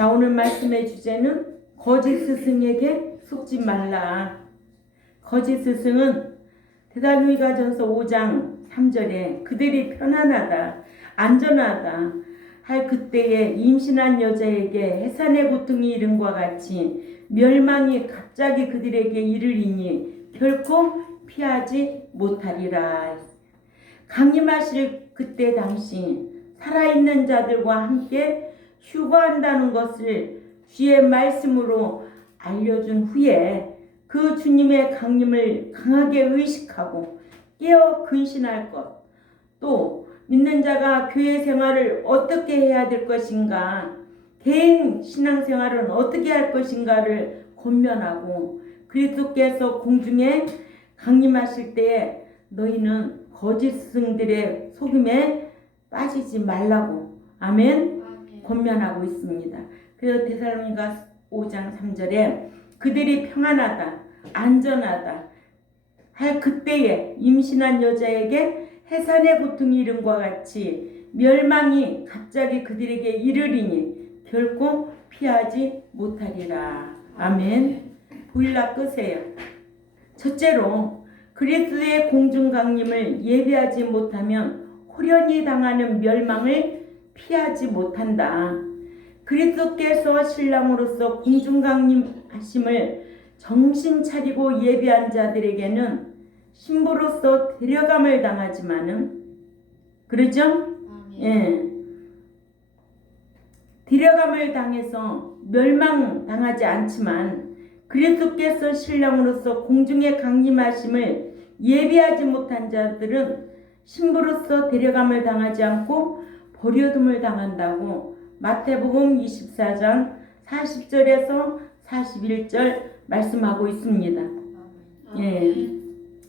자, 오늘 말씀의 주제는 거짓 스승에게 속지 말라. 거짓 스승은 데살로니가전서 5장 3절에 그들이 편안하다, 안전하다 할 그때에 임신한 여자에게 해산의 고통이 이름과 같이 멸망이 갑자기 그들에게 이르리니 결코 피하지 못하리라. 강림하실 그때 당시 살아있는 자들과 함께 휴거한다는 것을 주의 말씀으로 알려준 후에 그 주님의 강림을 강하게 의식하고 깨어 근신할 것, 또 믿는 자가 교회 생활을 어떻게 해야 될 것인가, 개인 신앙생활은 어떻게 할 것인가를 권면하고 그리스도께서 공중에 강림하실 때에 너희는 거짓 스승들의 속임에 빠지지 말라고 아멘 권면하고 있습니다. 그래서 데살로니가 5장 3절에 그들이 평안하다, 안전하다 할 그때에 임신한 여자에게 해산의 고통이 이름과 같이 멸망이 갑자기 그들에게 이르리니 결코 피하지 못하리라. 아멘. 보일러 끄세요. 첫째로 그리스도의 공중 강림을 예비하지 못하면 호련히 당하는 멸망을 피하지 못한다. 그리스도께서 신랑으로서 공중 강림하심을 정신 차리고 예비한 자들에게는 신부로서 데려감을 당하지만은 그러죠? 예. 데려감을 당해서 멸망당하지 않지만 그리스도께서 신랑으로서 공중에 강림하심을 예비하지 못한 자들은 신부로서 데려감을 당하지 않고 버려둠을 당한다고 마태복음 24장 40절에서 41절 말씀하고 있습니다. 예.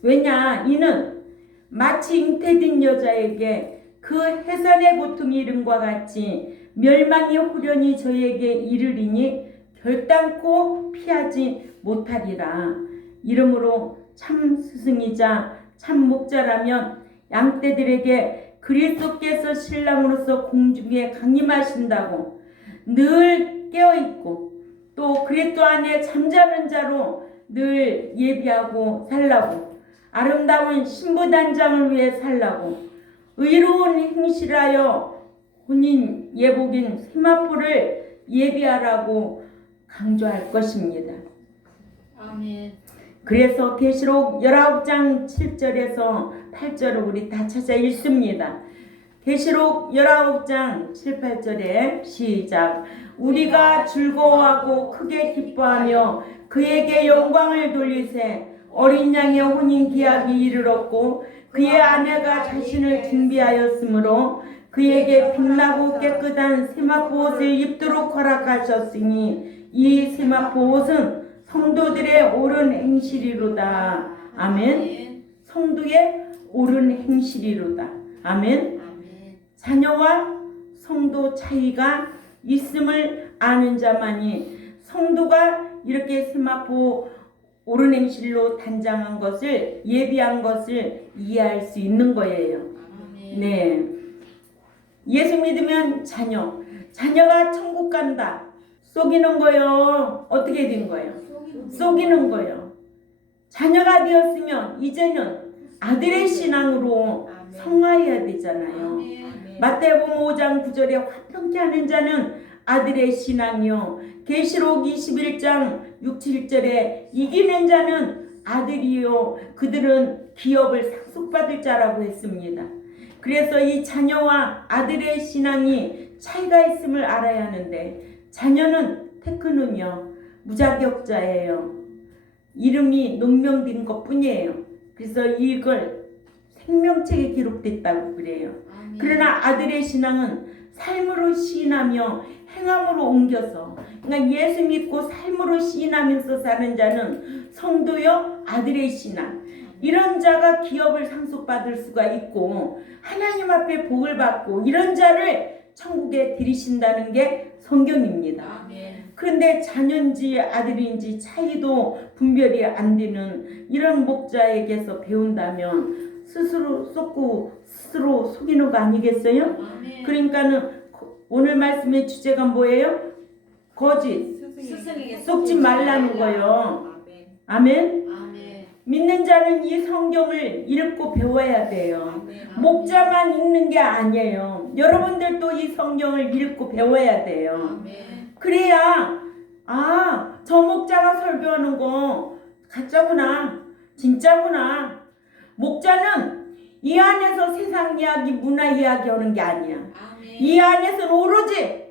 왜냐? 이는 마치 잉태된 여자에게 그 해산의 고통이 이름과 같이 멸망이 호련히 저에게 이르리니 결단코 피하지 못하리라. 이러므로 참 스승이자 참 목자라면 양떼들에게 그리스도께서 신랑으로서 공중에 강림하신다고 늘 깨어있고 또 그리스도 안에 잠자는 자로 늘 예비하고 살라고 아름다운 신부단장을 위해 살라고 의로운 행실하여 혼인 예복인 세마포를 예비하라고 강조할 것입니다. 아멘. 그래서 계시록 19장 7절에서 8절을 우리 다 찾아 읽습니다. 계시록 19장 7, 8절에 시작. 우리가 즐거워하고 크게 기뻐하며 그에게 영광을 돌리세. 어린 양의 혼인 기약이 이르렀고 그의 아내가 자신을 준비하였으므로 그에게 빛나고 깨끗한 세마포 옷을 입도록 허락하셨으니 이 세마포 옷은 성도들의 옳은 행실이로다. 아멘. 성도의 옳은 행실이로다. 아멘. 자녀와 성도 차이가 있음을 아는 자만이 성도가 이렇게 세마포 옳은 행실로 단장한 것을 예비한 것을 이해할 수 있는 거예요. 네. 예수 믿으면 자녀가 천국 간다. 속이는 거요. 어떻게 된 거예요? 속이는 거요. 자녀가 되었으면 이제는 아들의 신앙으로 성화해야 되잖아요. 마태복음 5장 9절에 화평케 하는 자는 아들의 신앙이요. 계시록 21장 6, 7절에 이기는 자는 아들이요. 그들은 기업을 상속받을 자라고 했습니다. 그래서 이 자녀와 아들의 신앙이 차이가 있음을 알아야 하는데 자녀는 테크는요. 무자격자예요. 이름이 농명된 것뿐이에요. 그래서 이걸 생명책에 기록됐다고 그래요. 그러나 아들의 신앙은 삶으로 시인하며 행함으로 옮겨서 그러니까 예수 믿고 삶으로 시인하면서 사는 자는 성도요 아들의 신앙 이런 자가 기업을 상속받을 수가 있고 하나님 앞에 복을 받고 이런 자를 천국에 들이신다는 게 성경입니다. 그런데 자녀인지 아들인지 차이도 분별이 안 되는 이런 목자에게서 배운다면 스스로 속고 스스로 속이는 거 아니겠어요? 그러니까는 오늘 말씀의 주제가 뭐예요? 거짓 스승에게 속지 말라는 거요. 아멘. 아멘. 믿는 자는 이 성경을 읽고 배워야 돼요. 아멘. 목자만 읽는 게 아니에요. 여러분들도 이 성경을 읽고 배워야 돼요. 아멘. 그래야 저 목자가 설교하는 거 가짜구나, 진짜구나. 목자는 이 안에서 세상 이야기, 문화 이야기 하는 게 아니야. 아멘. 이 안에서는 오로지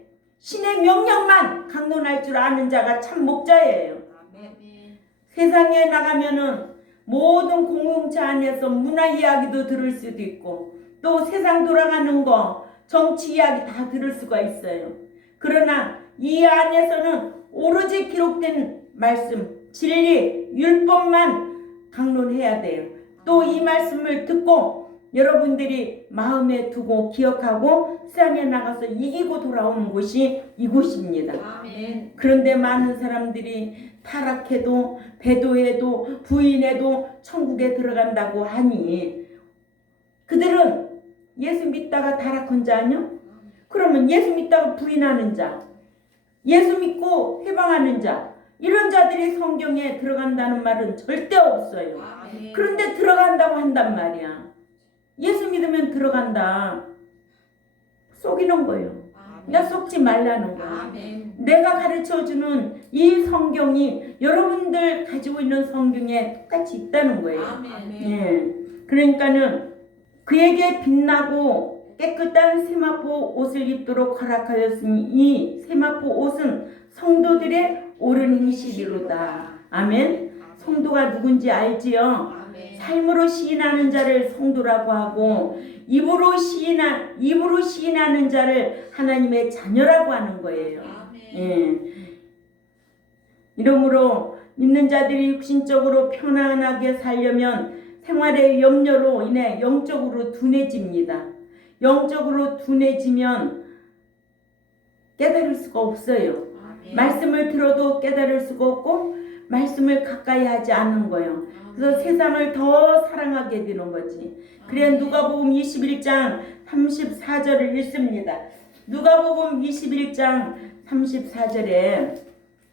신의 명령만 강론할 줄 아는 자가 참 목자예요. 아멘. 세상에 나가면은 모든 공동체 안에서 문화 이야기도 들을 수도 있고 또 세상 돌아가는 거, 정치 이야기 다 들을 수가 있어요. 그러나 이 안에서는 오로지 기록된 말씀, 진리, 율법만 강론해야 돼요. 또 이 말씀을 듣고 여러분들이 마음에 두고 기억하고 세상에 나가서 이기고 돌아오는 곳이 이곳입니다. 아멘. 그런데 많은 사람들이 타락해도 배도해도 부인해도 천국에 들어간다고 하니 그들은 예수 믿다가 타락한 자 아니요? 그러면 예수 믿다가 부인하는 자, 예수 믿고 해방하는 자, 이런 자들이 성경에 들어간다는 말은 절대 없어요. 아멘. 그런데 들어간다고 한단 말이야. 예수 믿으면 들어간다. 속이는 거예요. 그러니까 속지 말라는 거야. 아멘. 내가 가르쳐주는 이 성경이 여러분들 가지고 있는 성경에 똑같이 있다는 거예요. 아멘. 예. 그러니까는 그에게 빛나고 깨끗한 세마포 옷을 입도록 허락하였으니 이 세마포 옷은 성도들의 옳은 행실이로다. 아멘. 성도가 누군지 알지요? 아멘. 삶으로 시인하는 자를 성도라고 하고 입으로 시인하는 자를 하나님의 자녀라고 하는 거예요. 아멘. 예. 이러므로 믿는 자들이 육신적으로 편안하게 살려면 생활의 염려로 인해 영적으로 둔해집니다. 영적으로 둔해지면 깨달을 수가 없어요. 아멘. 말씀을 들어도 깨달을 수가 없고 말씀을 가까이 하지 않는 거예요. 그래서 세상을 더 사랑하게 되는 거지. 그래 누가복음 21장 34절을 읽습니다. 누가복음 21장 34절에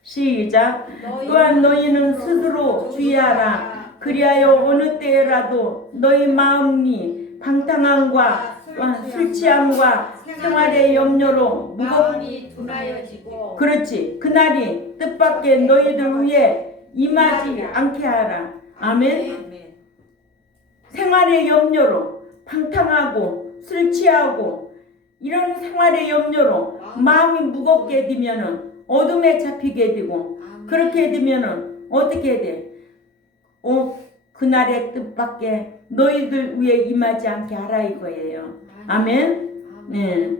시작. 또한 너희는 스스로 주의하라. 그리하여 어느 때라도 너희 마음이 방탕함과 또한 술 취함과 생활의 염려로 마음이 둔하여지고 그렇지. 그날이 뜻밖의 너희들 위에 임하지 않게 하라. 아멘. 생활의 염려로 방탕하고 술 취하고 이런 생활의 염려로 마음이 무겁게 되면은 어둠에 잡히게 되고 그렇게 되면은 어떻게 돼? 그날의 뜻밖에 너희들 위에 임하지 않게 하라 이거예요. 아멘. 네.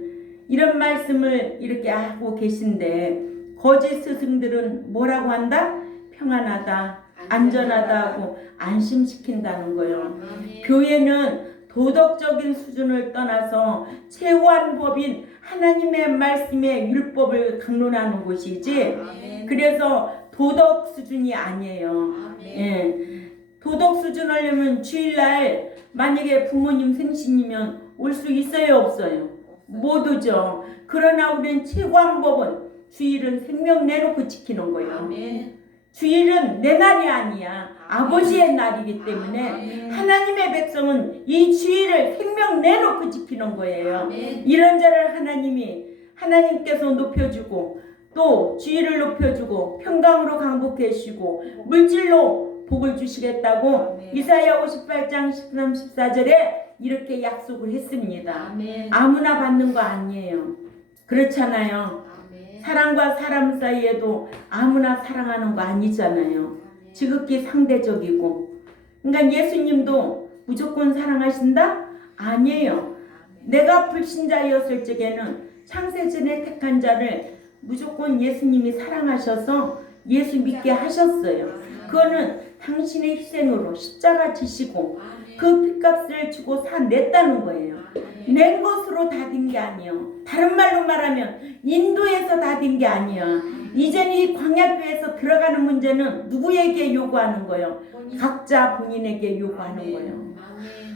이런 말씀을 이렇게 하고 계신데 거짓 스승들은 뭐라고 한다? 평안하다, 안전하다 하고 안심시킨다는 거예요. 아멘. 교회는 도덕적인 수준을 떠나서 최고한 법인 하나님의 말씀의 율법을 강론하는 곳이지 아멘. 그래서 도덕 수준이 아니에요. 아멘. 예. 도덕 수준 하려면 주일날 만약에 부모님 생신이면 올 수 있어요 없어요? 못 오죠. 그러나 우리는 최고한 법은 주일은 생명 내놓고 지키는 거예요. 아멘. 주일은 내 날이 아니야. 아버지의 날이기 때문에 아멘. 하나님의 백성은 이 주일을 생명 내놓고 지키는 거예요. 아멘. 이런 자를 하나님께서 높여주고 또 주일을 높여주고 평강으로 강복해 주시고 물질로 복을 주시겠다고 아멘. 이사야 58장 13, 14절에 이렇게 약속을 했습니다. 아멘. 아무나 받는 거 아니에요. 그렇잖아요. 아멘. 사람과 사람 사이에도 아무나 사랑하는 거 아니잖아요. 지극히 상대적이고. 그러니까 예수님도 무조건 사랑하신다? 아니에요. 내가 불신자였을 적에는 창세전에 택한 자를 무조건 예수님이 사랑하셔서 예수 믿게 하셨어요. 그거는 당신의 희생으로 십자가 지시고 그 핏값을 주고 사냈다는 거예요. 낸 것으로 다 된 게 아니에요. 다른 말로 말하면 인도에서 다 된 게 아니야. 이제는 이 광야교에서 들어가는 문제는 누구에게 요구하는 거예요? 각자 본인에게 요구하는 거예요.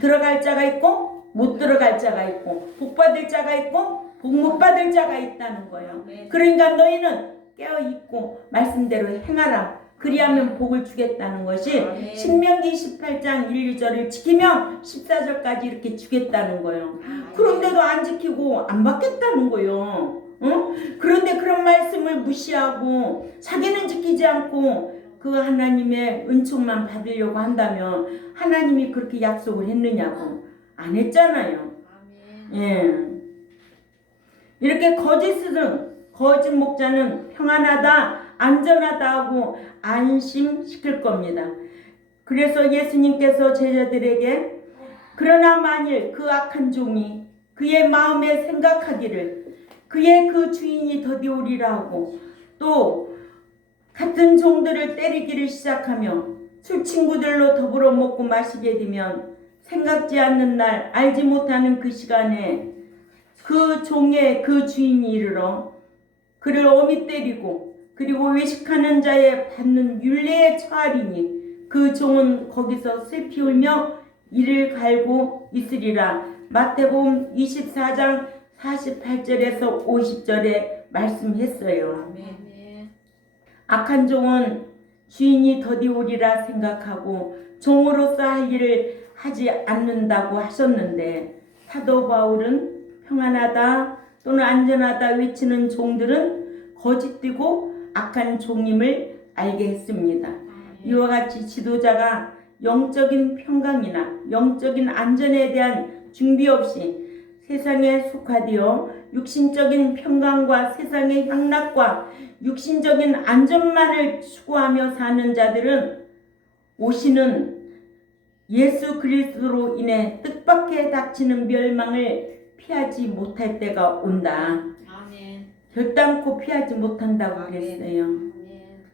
들어갈 자가 있고 못 들어갈 자가 있고 복 받을 자가 있고 복 못 받을 자가 있다는 거예요. 그러니까 너희는 깨어 있고 말씀대로 행하라. 그리하면 복을 주겠다는 것이 아멘. 신명기 18장 1, 2절을 지키면 14절까지 이렇게 주겠다는 거예요. 그런데도 안 지키고 안 받겠다는 거예요. 그런데 그런 말씀을 무시하고 자기는 지키지 않고 그 하나님의 은총만 받으려고 한다면 하나님이 그렇게 약속을 했느냐고. 안 했잖아요. 예. 이렇게 거짓 목자는 평안하다, 안전하다 하고 안심시킬 겁니다. 그래서 예수님께서 제자들에게 그러나 만일 그 악한 종이 그의 마음에 생각하기를 그의 그 주인이 더디오리라 하고 또 같은 종들을 때리기를 시작하며 술 친구들로 더불어 먹고 마시게 되면 생각지 않는 날 알지 못하는 그 시간에 그 종의 그 주인이 이르러 그를 엄히 때리고 그리고 외식하는 자에 받는 율례에 처하리니 그 종은 거기서 슬피 울며 이를 갈고 있으리라. 마태복음 24장 48절에서 50절에 말씀했어요. 악한 종은 주인이 더디오리라 생각하고 종으로서 할 일을 하지 않는다고 하셨는데 사도 바울은 평안하다 또는 안전하다 외치는 종들은 거짓되고 악한 종임을 알게 했습니다. 이와 같이 지도자가 영적인 평강이나 영적인 안전에 대한 준비 없이 세상에 속하되어 육신적인 평강과 세상의 향락과 육신적인 안전만을 추구하며 사는 자들은 오시는 예수 그리스도로 인해 뜻밖에 닥치는 멸망을 피하지 못할 때가 온다. 결단코 피하지 못한다고 그랬어요.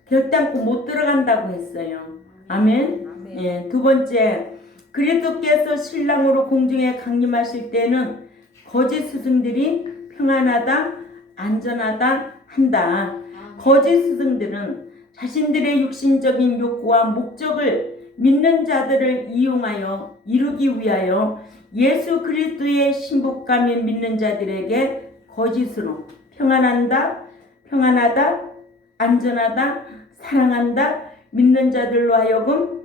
결단코 못 들어간다고 했어요. 아멘. 예, 두 번째, 그리스도께서 신랑으로 공중에 강림하실 때는 거짓 스승들이 평안하다, 안전하다 한다. 거짓 스승들은 자신들의 육신적인 욕구와 목적을 믿는 자들을 이용하여 이루기 위하여 예수 그리스도의 신복감에 믿는 자들에게 거짓으로 평안하다, 안전하다, 사랑한다, 믿는 자들로 하여금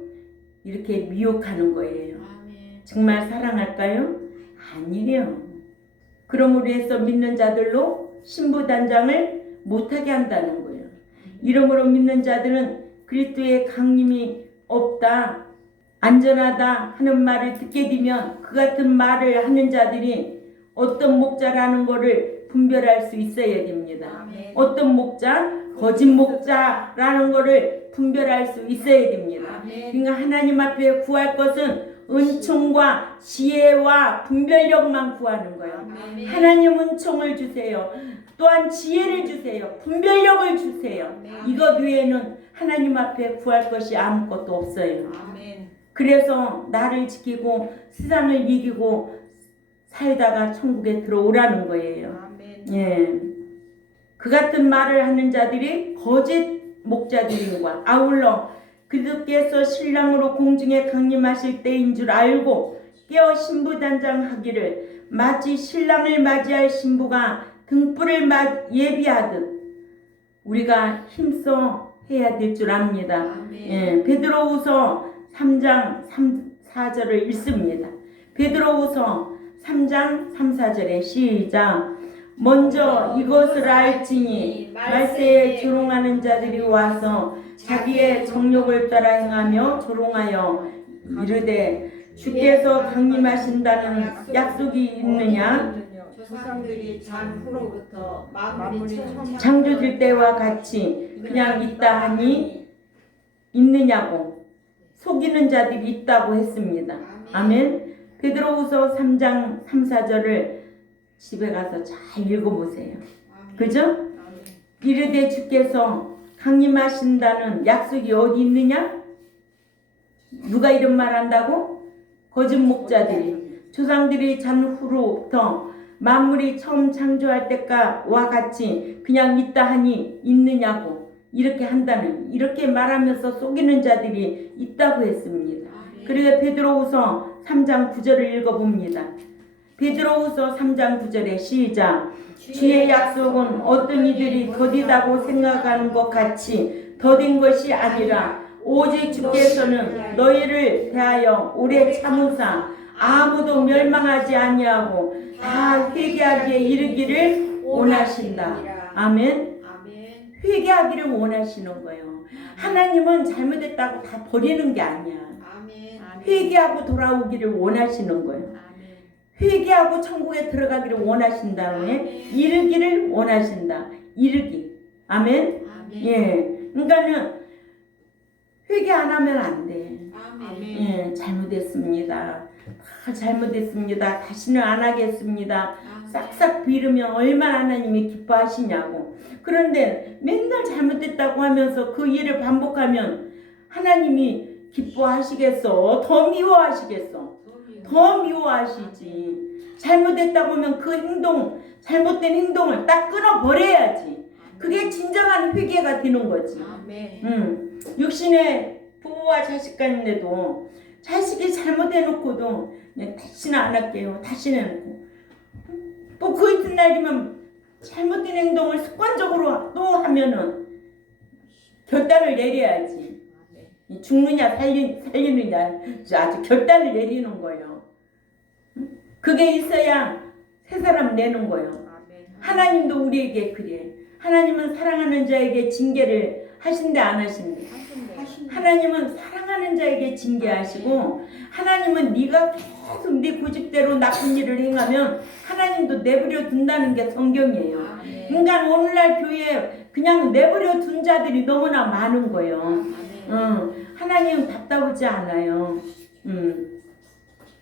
이렇게 미혹하는 거예요. 정말 사랑할까요? 아니에요. 그러므로 해서 믿는 자들로 신부단장을 못하게 한다는 거예요. 이러므로 믿는 자들은 그리스도의 강림이 없다, 안전하다 하는 말을 듣게 되면 그 같은 말을 하는 자들이 어떤 목자라는 것을 분별할 수 있어야 됩니다. 어떤 목자, 거짓 목자라는 것을 분별할 수 있어야 됩니다. 그러니까 하나님 앞에 구할 것은 은총과 지혜와 분별력만 구하는 거예요. 하나님 은총을 주세요. 또한 지혜를 주세요. 분별력을 주세요. 이것 외에는 하나님 앞에 구할 것이 아무것도 없어요. 그래서 나를 지키고 세상을 이기고 살다가 천국에 들어오라는 거예요. 예. 그 같은 말을 하는 자들이 거짓 목자들인과 아울러 그리스도께서 신랑으로 공중에 강림하실 때인 줄 알고 깨어 신부단장하기를 마치 신랑을 맞이할 신부가 등불을 예비하듯 우리가 힘써 해야 될 줄 압니다. 예, 베드로후서 3장 4절을 읽습니다. 베드로후서 3장 3, 4절에 시작. 먼저 이것을 알지니 말세에 조롱하는 자들이 와서 자기의 정욕을 따라 행하며 조롱하여 이르되 주께서 강림하신다는 약속이 있느냐? 조상들이 잔 후로부터 만물이 창조될 때와 같이 그냥 있다 하니 있느냐고 속이는 자들이 있다고 했습니다. 아멘. 베드로후서 3장 3, 4절을 집에 가서 잘 읽어보세요. 그죠? 이르되 주께서 강림하신다는 약속이 어디 있느냐? 누가 이런 말 한다고? 거짓 목자들이. 조상들이 잔 후로부터 만물이 처음 창조할 때와 같이 그냥 있다 하니 있느냐고 이렇게 이렇게 말하면서 속이는 자들이 있다고 했습니다. 그래서 베드로후서 3장 9절을 읽어봅니다. 베드로후서 3장 9절에 시작. 주의 약속은 어떤 이들이 더디다고 생각하는 것 같이 더딘 것이 아니라 오직 주께서는 너희를 대하여 오래 참으사 아무도 멸망하지 아니하고 다 회개하기에 이르기를 원하신다. 아멘. 아멘. 회개하기를 원하시는 거예요. 하나님은 잘못했다고 다 버리는 게 아니야. 아멘. 회개하고 돌아오기를 원하시는 거예요. 아멘. 회개하고 천국에 들어가기를 원하신다는 게 이르기를 원하신다. 이르기. 아멘. 아멘. 예. 그러니까는 회개 안 하면 안 돼. 아멘. 예, 잘못했습니다. 잘못했습니다. 다시는 안 하겠습니다. 싹싹 빌으면 얼마나 하나님이 기뻐하시냐고. 그런데 맨날 잘못했다고 하면서 그 일을 반복하면 하나님이 기뻐하시겠어? 더 미워하시겠어? 더 미워하시지. 잘못했다고 하면 그 행동, 잘못된 행동을 딱 끊어버려야지. 그게 진정한 회개가 되는 거지. 아멘. 육신의 부부와 자식 간에도 자식이 잘못해놓고도 그냥 다시는 안 할게요. 다시는 해놓고 또 그 이튿날이면 잘못된 행동을 습관적으로 또 하면은 결단을 내려야지. 죽느냐 살리느냐 아주 결단을 내리는 거예요. 그게 있어야 새 사람 내는 거예요. 하나님도 우리에게 그래. 하나님은 사랑하는 자에게 징계를 하신대 안 하신대? 하나님은 사랑하는 자에게 징계하시고 하나님은 네가 계속 네 고집대로 나쁜 일을 행하면 하나님도 내버려 둔다는 게 성경이에요. 그러니까 오늘날 교회에 그냥 내버려 둔 자들이 너무나 많은 거예요. 하나님은 답답하지 않아요.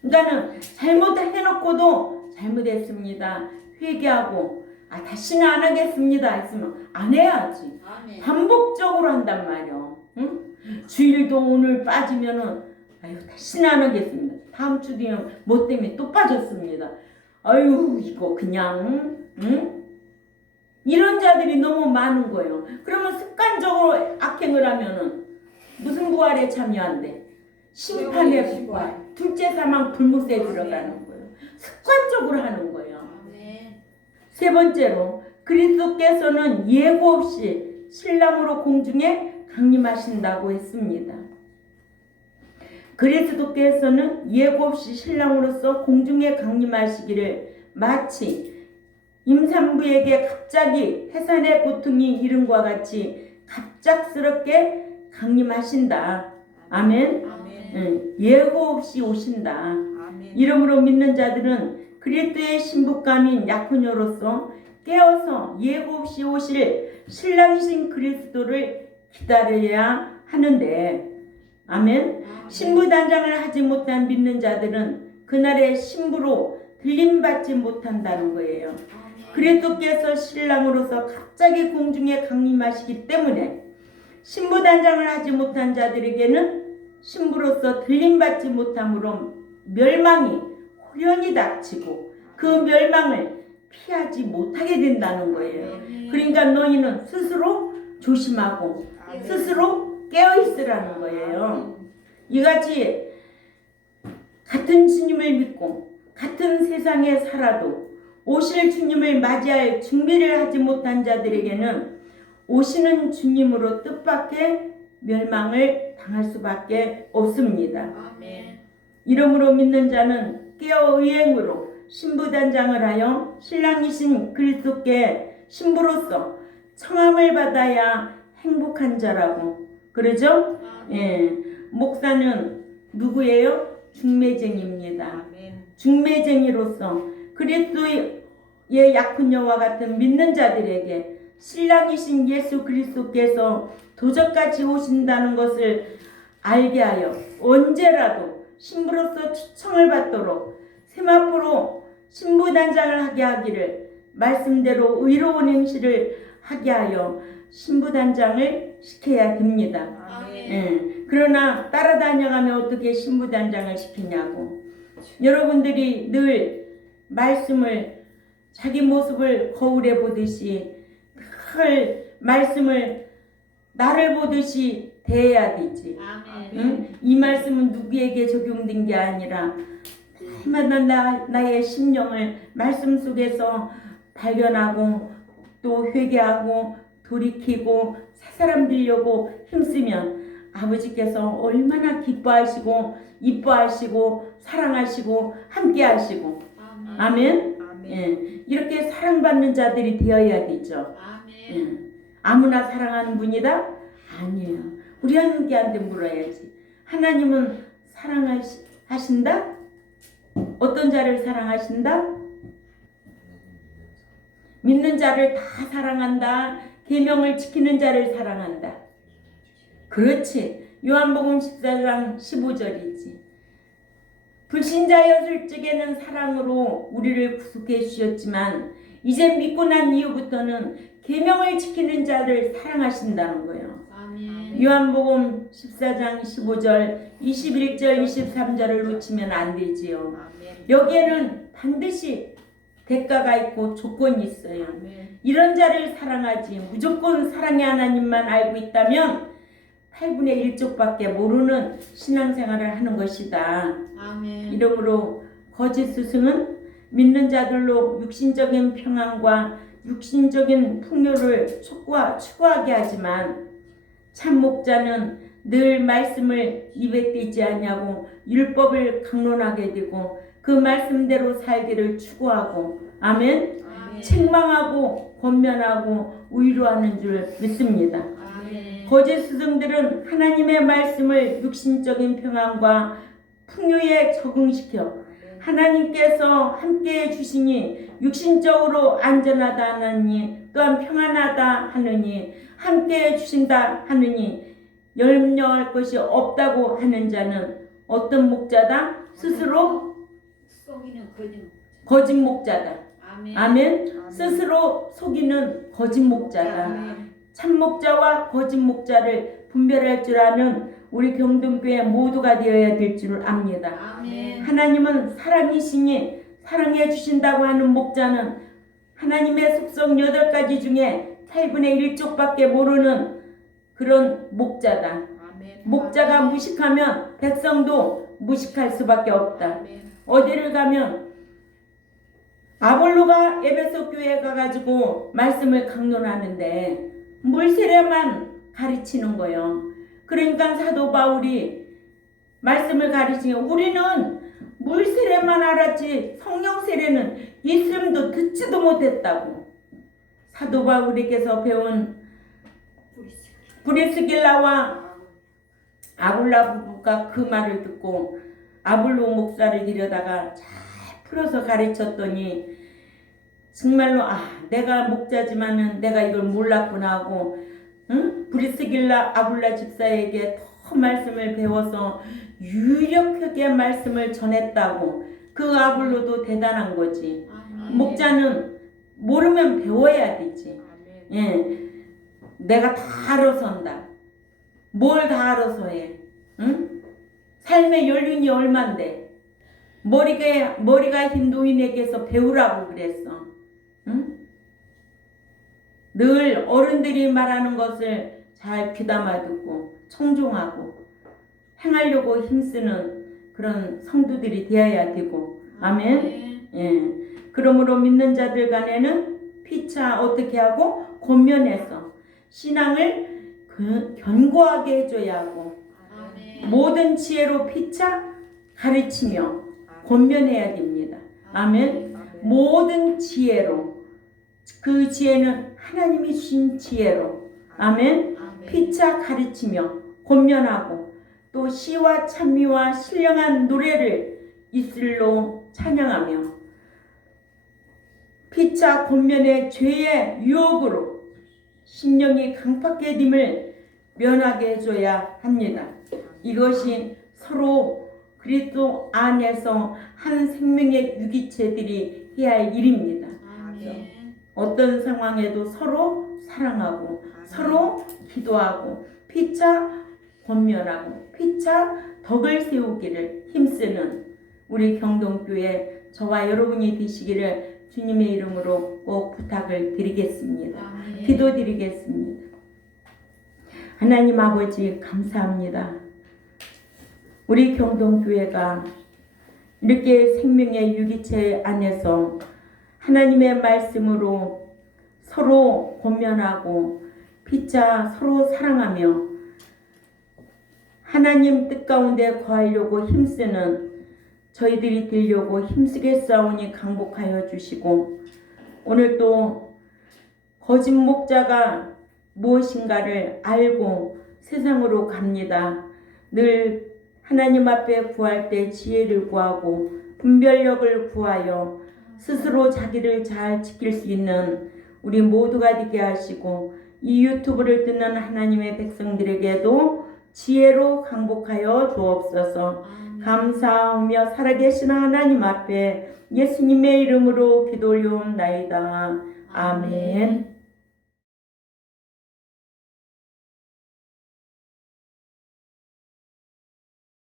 그러니까는 잘못해놓고도 잘못했습니다. 회개하고 다시는 안 하겠습니다 했으면 안 해야지. 반복적으로 한단 말이야. 응? 주일도 오늘 빠지면은 아유 다시는 안 하겠습니다. 다음 주 뒤에 뭐 때문에 또 빠졌습니다. 아유 이거 그냥 응? 이런 자들이 너무 많은 거예요. 그러면 습관적으로 악행을 하면은 무슨 부활에 참여한대? 심판의 부활. 둘째 사망 불못에 들어가는 거예요. 습관적으로 하는 거예요. 세 번째로 그리스도께서는 예고 없이 신랑으로 공중에 강림하신다고 했습니다. 그리스도께서는 예고 없이 신랑으로서 공중에 강림하시기를 마치 임산부에게 갑자기 해산의 고통이 이른과 같이 갑작스럽게 강림하신다. 아멘. 예고 없이 오신다. 이러므로 믿는 자들은 그리스도의 신부감인 약혼녀로서 깨어서 예고 없이 오실 신랑이신 그리스도를 기다려야 하는데, 아멘. 신부 단장을 하지 못한 믿는 자들은 그날의 신부로 들림받지 못한다는 거예요. 그리스도께서 신랑으로서 갑자기 공중에 강림하시기 때문에 신부 단장을 하지 못한 자들에게는 신부로서 들림받지 못함으로 멸망이 후련히 닥치고 그 멸망을 피하지 못하게 된다는 거예요. 그러니까 너희는 스스로 조심하고 스스로 깨어있으라는 거예요. 이같이 같은 주님을 믿고 같은 세상에 살아도 오실 주님을 맞이할 준비를 하지 못한 자들에게는 오시는 주님으로 뜻밖의 멸망을 당할 수밖에 없습니다. 이러므로 믿는 자는 깨어 의행으로 신부단장을 하여 신랑이신 그리스도께 신부로서 청함을 받아야 행복한 자라고 그러죠? 예, 목사는 누구예요? 중매쟁이입니다. 중매쟁이로서 그리스도의 약혼녀와 같은 믿는 자들에게 신랑이신 예수 그리스도께서 도적같이 오신다는 것을 알게 하여 언제라도 신부로서 초청을 받도록 세마포로 신부단장을 하게 하기를 말씀대로 의로운 행실을 하게 하여 신부단장을 시켜야 됩니다. 예. 그러나 따라다녀가면 어떻게 신부단장을 시키냐고. 여러분들이 늘 말씀을 자기 모습을 거울에 보듯이 늘 말씀을 나를 보듯이 대해야 되지. 응? 이 말씀은 누구에게 적용된 게 아니라 날마다 나의 심령을 말씀 속에서 발견하고 또 회개하고 돌이키고 새 사람 되려고 힘쓰면 아버지께서 얼마나 기뻐하시고 이뻐하시고 사랑하시고 함께하시고 아멘. 예, 이렇게 사랑받는 자들이 되어야 되죠. 예, 아무나 사랑하는 분이다? 아니에요. 우리 하나님께 물어야지. 하나님은 사랑하신다? 어떤 자를 사랑하신다? 믿는 자를 다 사랑한다. 계명을 지키는 자를 사랑한다. 그렇지. 요한복음 14장 15절이지. 불신자였을 적에는 사랑으로 우리를 구속해 주셨지만 이제 믿고 난 이후부터는 계명을 지키는 자를 사랑하신다는 거예요. 요한복음 14장 15절, 21절, 23절을 놓치면 안 되지요. 여기에는 반드시 대가가 있고 조건이 있어요. 이런 자를 사랑하지 무조건 사랑의 하나님만 알고 있다면 8분의 1쪽밖에 모르는 신앙생활을 하는 것이다. 이러므로 거짓 스승은 믿는 자들로 육신적인 평안과 육신적인 풍요를 추구하게 하지만 참 목자는 늘 말씀을 입에 띄지 않냐고 율법을 강론하게 되고 그 말씀대로 살기를 추구하고 아멘. 책망하고 권면하고 위로하는 줄 믿습니다. 거짓 스승들은 하나님의 말씀을 육신적인 평안과 풍요에 적응시켜 하나님께서 함께해 주시니 육신적으로 안전하다 하느니 또한 평안하다 하느니 함께해 주신다 하느니 염려할 것이 없다고 하는 자는 어떤 목자다? 스스로 거짓 목자다. 아멘. 스스로 속이는 거짓 목자다. 참 목자와 거짓 목자를 분별할 줄 아는 우리 경동교회 모두가 되어야 될 줄 압니다. 하나님은 사랑이시니 사랑해 주신다고 하는 목자는 하나님의 속성 8가지 중에 8분의 1쪽밖에 모르는 그런 목자다. 목자가 무식하면 백성도 무식할 수밖에 없다. 어디를 가면 아볼로가 에베소 교회에 가가지고 말씀을 강론하는데 물세례만 가르치는 거예요. 그러니까 사도 바울이 말씀을 가르치면 우리는 물세례만 알았지 성령 세례는 있음도 듣지도 못했다고. 사도 바울에게서 배운 브리스길라와 아굴라 부부가 그 말을 듣고 아볼로 목사를 데려다가 잘 풀어서 가르쳤더니 정말로 내가 목자지만은 내가 이걸 몰랐구나 하고 브리스길라 아굴라 집사에게 더 말씀을 배워서 유력하게 말씀을 전했다고. 그 아볼로도 대단한 거지. 목자는 모르면 배워야 되지. 예, 내가 다 알아서 한다. 뭘 다 알아서 해? 응? 삶의 연륜이 얼만데 머리가 흰 노인에게서 배우라고 그랬어. 응? 늘 어른들이 말하는 것을 잘 귀담아 듣고 청종하고 행하려고 힘쓰는 그런 성도들이 되어야 되고 아멘. 예. 그러므로 믿는 자들 간에는 피차 어떻게 하고 권면해서 신앙을 견고하게 해줘야 하고 모든 지혜로 피차 가르치며 권면해야 됩니다. 아멘. 모든 지혜로, 그 지혜는 하나님이 주신 지혜로 아멘. 피차 가르치며 권면하고 또 시와 찬미와 신령한 노래를 입술로 찬양하며 피차 권면의 죄의 유혹으로 심령이 강팍해 됨을 면하게 해줘야 합니다. 이것이 서로 그리스도 안에서 한 생명의 유기체들이 해야 할 일입니다. 어떤 상황에도 서로 사랑하고 서로 기도하고 피차 권면하고 피차 덕을 세우기를 힘쓰는 우리 경동교회 저와 여러분이 되시기를 주님의 이름으로 꼭 부탁을 드리겠습니다. 기도드리겠습니다. 하나님 아버지 감사합니다. 우리 경동교회가 이렇게 생명의 유기체 안에서 하나님의 말씀으로 서로 권면하고 피차 서로 사랑하며 하나님 뜻 가운데 거하려고 힘쓰는 저희들이 되려고 힘쓰게 싸우니 강복하여 주시고, 오늘 또 거짓 목자가 무엇인가를 알고 세상으로 갑니다. 늘 하나님 앞에 구할 때 지혜를 구하고 분별력을 구하여 스스로 자기를 잘 지킬 수 있는 우리 모두가 되게 하시고, 이 유튜브를 듣는 하나님의 백성들에게도 지혜로 강복하여 주옵소서. 감사하며 살아계신 하나님 앞에 예수님의 이름으로 기도 올려옵나이다. 아멘.